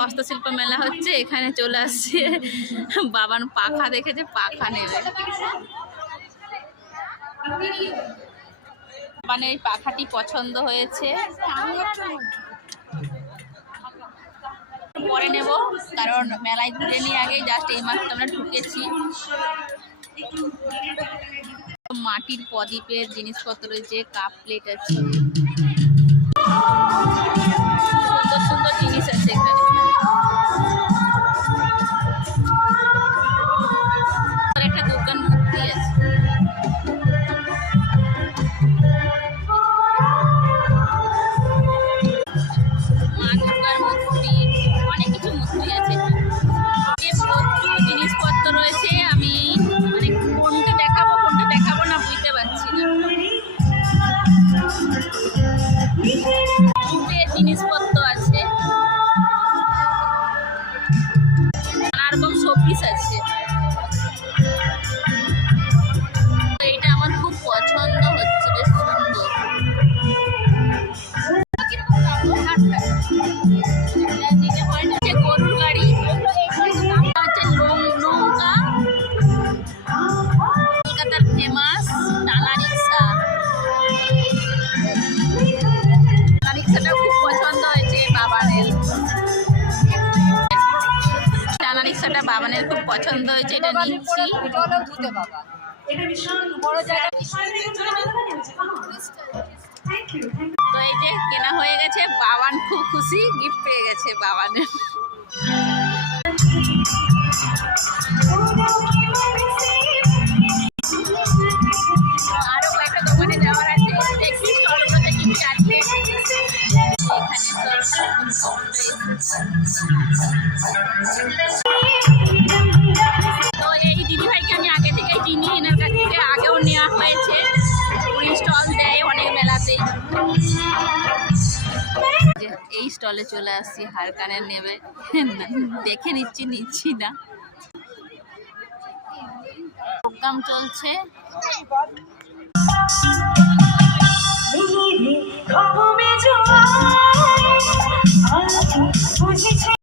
হস্তশিল্প মেলা হচ্ছে, এখানে চলে আসছে। বাবান পাখা দেখেছে, পাখা নেবে। মানে এই পাখাটি পছন্দ হয়েছে, পরে নেব, কারণ মেলায় ঘুরে নিয়ে আগেই জাস্ট এই মাত্র আমরা ঢুকেছি। মাটির প্রদীপের জিনিসপত্র রয়েছে, কাপ প্লেট আছে, সুন্দর সুন্দর জিনিস আছে এখানে। একটা দোকান মূর্তি আছে, মা দুর্গার মূর্তি, অনেক কিছু মূর্তি আছে, প্রচুর জিনিসপত্র রয়েছে। আমি মানে কোনটা দেখাবো না বুঝতে পারছি না। জিনিসপত্র আছে, নানা রকম শোপিস আছে। এটা আমার খুব পছন্দ হচ্ছে, বেশ সুন্দর। গরুর গাড়ি হচ্ছে, নৌকা, কলকাতার ফেমাস টানা রিক্সা। টানা রিক্সাটা খুব পছন্দ হয়েছে বাবানের। টানা রিক্সাটা বাবানের খুব পছন্দ হয়েছে, এটা নিচ্ছি। তো এই যে কেনা হয়ে গেছে, বাবান খুব খুশি, গিফট পেয়ে গেছে বাবানের। আরো কয়েকটা দোকানে যাওয়ার আছে, দেখি স্টলগুলোতে কি কি আছে। তো এই দিদিভাইকে আমি আগে থেকেই চিনি, এনার কাছ থেকে আগেও নেওয়া হয়েছে, উনি স্টল দেয় অনেক মেলাতেই। এই স্টলে চলে আসছি, হার কানের নেবে, দেখে নিচ্ছি না। প্রোগ্রাম চলছে।